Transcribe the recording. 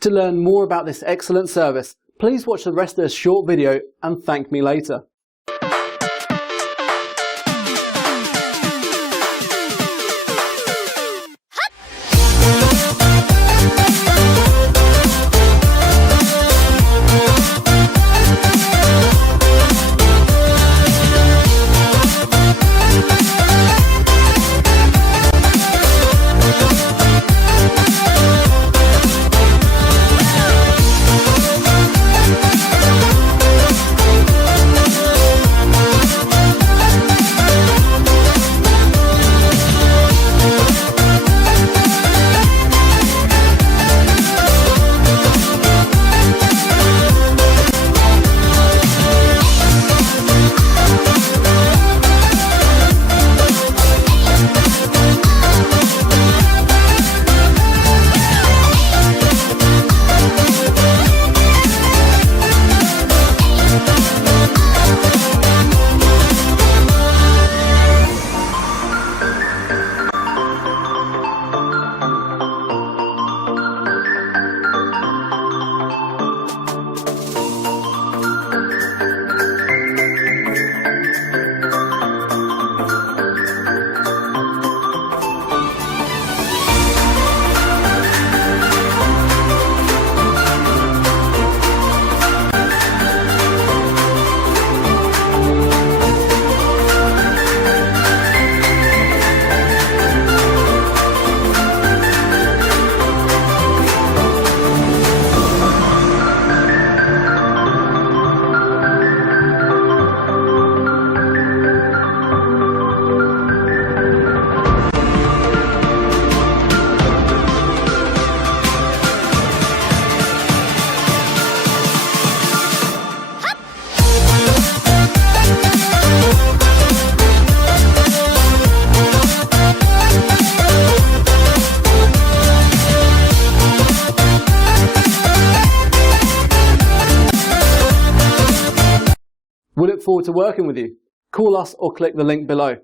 To learn more about this excellent service, please watch the rest of this short video and thank me later. We look forward to working with you. Call us or click the link below.